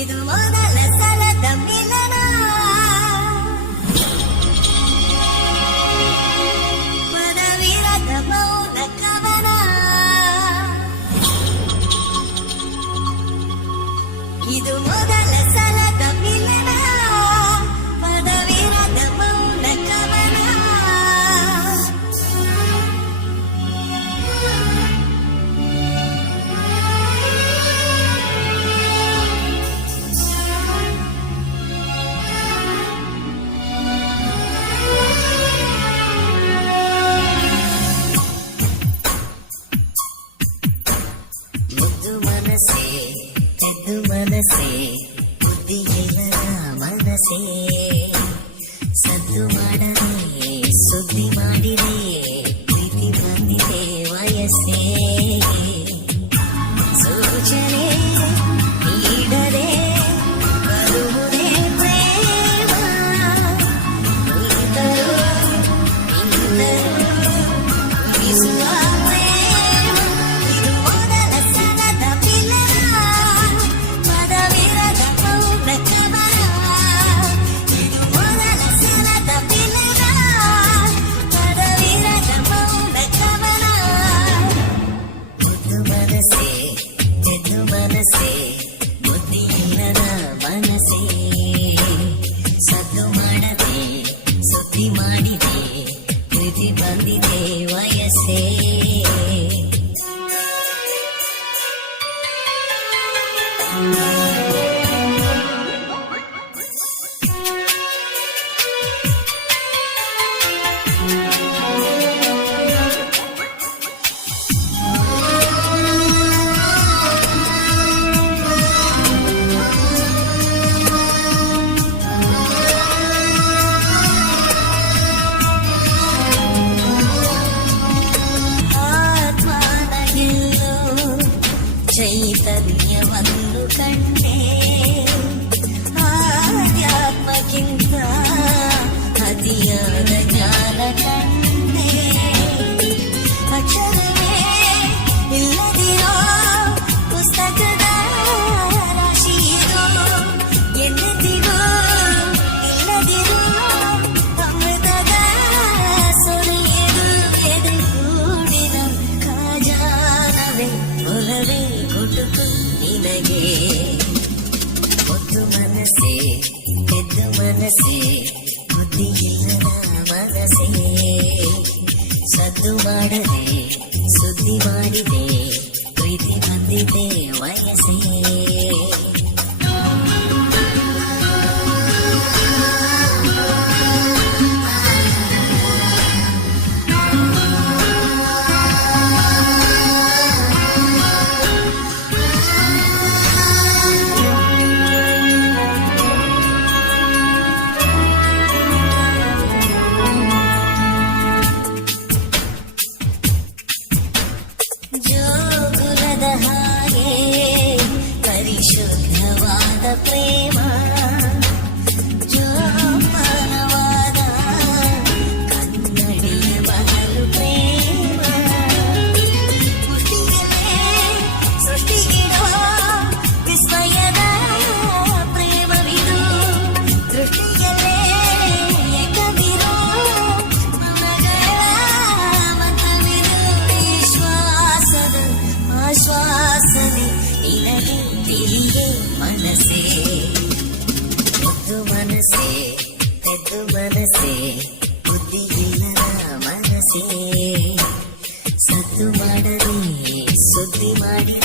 ಇದು ಮೊದಲ ಸಲದ ಮಿಲನ, ಪದವಿರದ ಮೌನ ಕವನ. ಇದು ಮೊದಲ ಸಲದ ಮಿಲನ, ಪದವಿರದ ಮೌನ ಕವನ. ಮುದ್ದು ಮನಸ್ಸೇ ಎದ್ದು ಮನಸ್ಸೇ ಬುದ್ಧಿಯಿಲ್ಲದ ಮನಸ್ಸೇ, ಸದ್ದು ಮಾಡದೆ ಸುದ್ದಿ ಮಾಡಿದೆ ಪ್ರೀತಿ ಬಂದಿದೆ ವಯಸ್ಸೇ. ಸೂಚನೆ ನೀಡದೆ ಬರುವುದೇ ಪ್ರೇಮ, ಕುಳಿತರು ನಿಂತರು ಬೀಸುವ ಪ್ರೇಮ. ಇದು ಮೊದಲ ಸಲದ ಮಿಲನ, ಪದವಿರದ ಮೌನ ಕವನ. ಇದು ಮೊದಲ ಸಲದ ಮಿಲನ, ಪದವಿರದ ಮೌನ ಕವನ. ಮುದ್ದು ಮನಸ್ಸೇ ಎದ್ದು ಮನಸ್ಸೇ ಬುದ್ಧಿಯಿಲ್ಲದ ಮನಸ್ಸೇ, ಸದ್ದು ಮಾಡದೆ ಸುದ್ದಿ ಮಾಡಿದೆ ಪ್ರೀತಿ ಬಂದಿದೆ ವಯಸ್ಸೇ. ಆತ್ಮನ ಗೆಲ್ಲೋ ಚೈತನ್ಯವನ್ನು ಕಂಡೆ, ಆಧ್ಯಾತ್ಮಕ್ಕಿಂತ ಅತಿಯಾದ ಜ್ಞಾನ ಕಂಡೆ. ಅಕ್ಷರವೇ ಇಲ್ಲದಿರೋ ಪುಸ್ತಕದ ರಾಶಿಯಿರೋ, ಎನ್ನೆದಿರೋ ಇಲ್ಲದಿರೋ ಅಮೃತದ ಸೊನೆಯದು ಎದೆಗೂಡಿನ ಖಜಾನವೇ. ಒಲವೇ ಗುಟುಕು ನಿನಗೆ ಮುದ್ದು ಮನಸ್ಸೇ ಎದ್ದು ಮನಸ್ಸೇ ಬುದ್ಧಿಯಿಲ್ಲದ ಮನಸ್ಸೇ, ಸದ್ದು ಮಾಡದೆ ಸುದ್ದಿ ಮಾಡಿದೆ ಪ್ರೀತಿ ಬಂದಿದೆ ವಯಸ್ಸೇ. ಜೋಗುಲದ ಹಾಗೆ ಪರಿಶುದ್ಧವಾದ ಪ್ರೇಮ, ಜೋಪಾನವಾದ ಕನ್ನಡಿಯ ಬದಲು ಪ್ರೇಮ. ಸೃಷ್ಟಿಗಿಡೋ ವಿಸ್ಮಯದ ಪ್ರೇಮವಿದು, ದೃಷ್ಟಿಯಲ್ಲೇ ಏಕವಿರೋ ಮನಗಳ ಮತವಿದು. ವಿಶ್ವಾಸದ ಆಶ್ವಾಸನೆ ನಿನಗೆ ತಿಳಿಯೇ ಮನಸ್ಸೇ. ಮುದ್ದು ಮನಸ್ಸೇ ಎದ್ದು ಮನಸ್ಸೇ ಬುದ್ಧಿಯಿಲ್ಲದ ಮನಸ್ಸೇ, ಸದ್ದು ಮಾಡದೆ ಸುದ್ದಿ ಮಾಡಿ